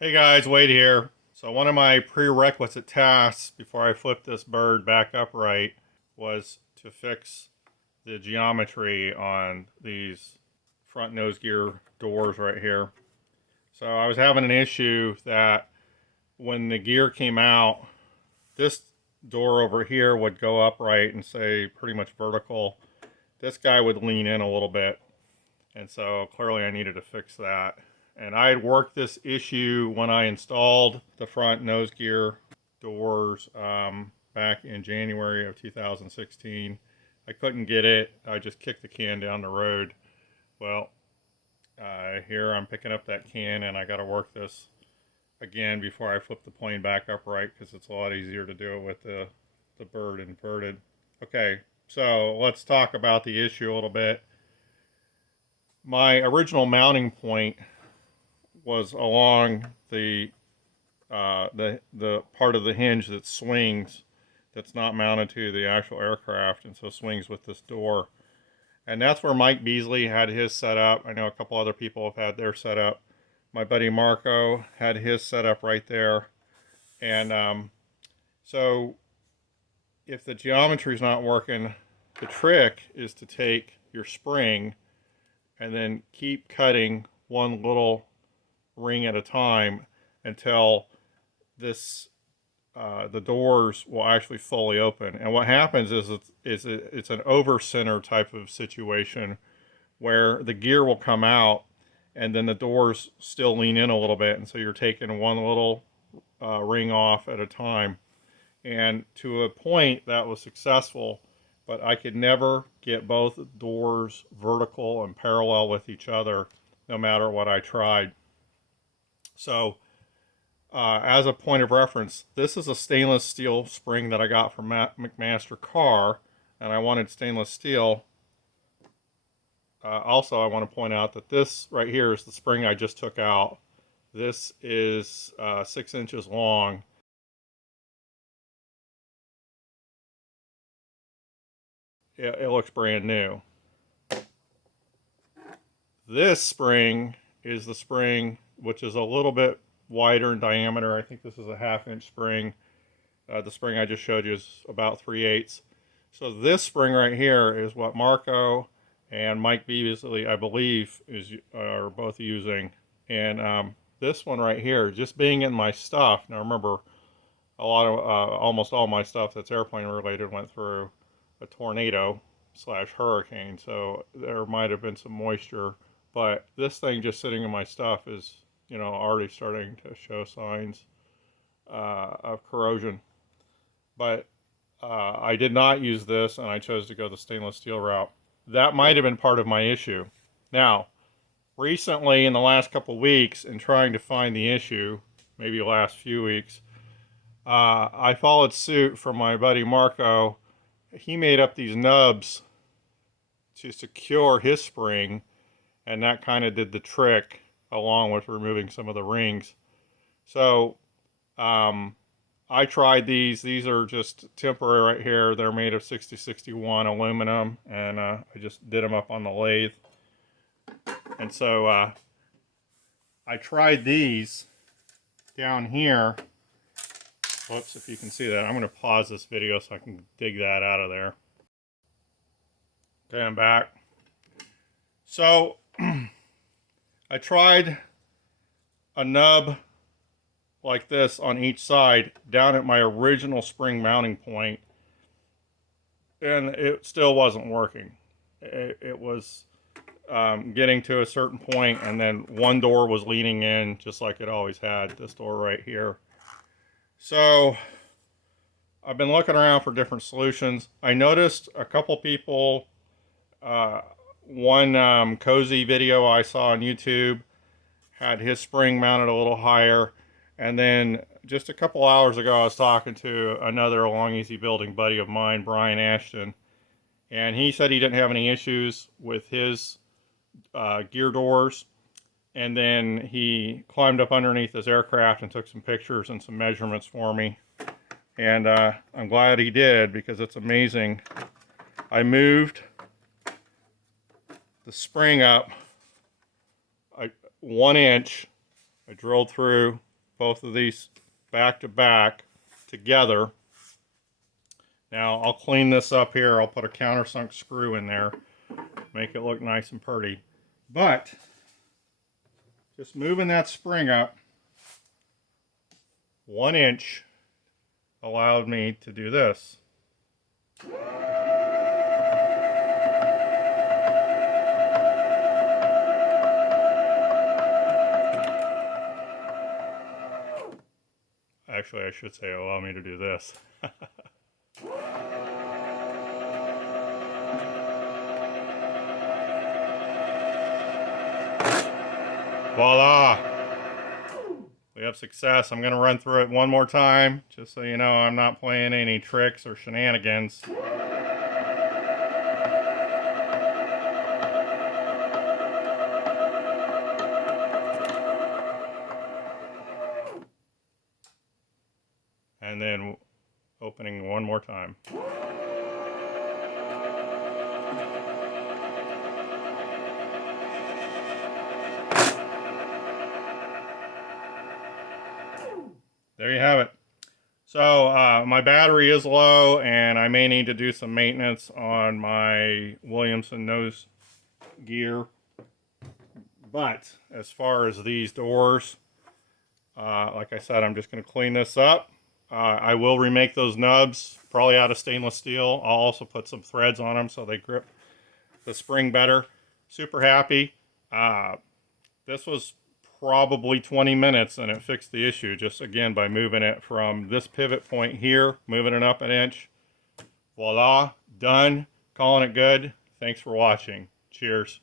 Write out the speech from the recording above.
Hey guys, Wade here. So one of my prerequisite tasks before I flip this bird back upright was to fix the geometry on these front nose gear doors right here. So I was having an issue that when the gear came out, this door over here would go upright and say pretty much vertical. This guy would lean in a little bit. And so clearly I needed to fix that. And I had worked this issue when I installed the front nose gear doors back in January of 2016. I couldn't get it. I just kicked the can down the road. Well, here I'm picking up that can and I got to work this again before I flip the plane back upright because it's a lot easier to do it with the bird inverted. Okay, so let's talk about the issue a little bit. My original mounting point was along the part of the hinge that swings, that's not mounted to the actual aircraft, and so swings with this door. And that's where Mike Beasley had his set up. I know a couple other people have had their set up. My buddy Marco had his set up right there. And so if the geometry is not working, the trick is to take your spring and then keep cutting one little ring at a time until this the doors will actually fully open. And what happens is it's an over center type of situation where the gear will come out and then the doors still lean in a little bit, and so you're taking one little ring off at a time. And to a point that was successful, but I could never get both doors vertical and parallel with each other no matter what I tried. So as a point of reference, this is a stainless steel spring that I got from McMaster Car, and I wanted stainless steel. Also, I want to point out that this right here is the spring I just took out. This is 6 inches long. It looks brand new. This spring is the spring which is a little bit wider in diameter. I think this is a 1/2 inch spring. The spring I just showed you is about 3/8. So this spring right here is what Marco and Mike Beasley, I believe, are both using. And this one right here, just being in my stuff. Now remember, a lot of almost all my stuff that's airplane related went through a tornado / hurricane, so there might have been some moisture. But this thing just sitting in my stuff is, already starting to show signs of corrosion. But I did not use this, and I chose to go the stainless steel route. That might have been part of my issue. Now, recently, in the last couple of weeks, in trying to find the issue, maybe the last few weeks, I followed suit from my buddy Marco. He made up these nubs to secure his spring, and that kind of did the trick, along with removing some of the rings. So I tried these. These are just temporary right here. They're made of 6061 aluminum, and I just did them up on the lathe. And so I tried these down here. Whoops, if you can see that. I'm going to pause this video so I can dig that out of there. Okay, I'm back. So I tried a nub like this on each side down at my original spring mounting point, and it still wasn't working. It was getting to a certain point, and then one door was leaning in just like it always had, this door right here. So I've been looking around for different solutions. I noticed a couple people, one cozy video I saw on YouTube had his spring mounted a little higher. And then just a couple hours ago, I was talking to another Long-EZ building buddy of mine, Brian Ashton, and he said he didn't have any issues with his gear doors. And then he climbed up underneath his aircraft and took some pictures and some measurements for me. And I'm glad he did, because it's amazing. I moved the spring up 1 inch. I drilled through both of these back to back together. Now I'll clean this up here. I'll put a countersunk screw in there, make it look nice and pretty. But just moving that spring up 1 inch allowed me to do this. Actually, I should say allow me to do this. Voila! We have success. I'm going to run through it one more time, just so you know I'm not playing any tricks or shenanigans. And then opening one more time. There you have it. So my battery is low, and I may need to do some maintenance on my Williamson nose gear. But as far as these doors, like I said, I'm just going to clean this up. I will remake those nubs, probably out of stainless steel. I'll also put some threads on them so they grip the spring better. Super happy. This was probably 20 minutes and it fixed the issue, just again by moving it from this pivot point here, moving it up 1 inch. Voila, done. Calling it good. Thanks for watching. Cheers.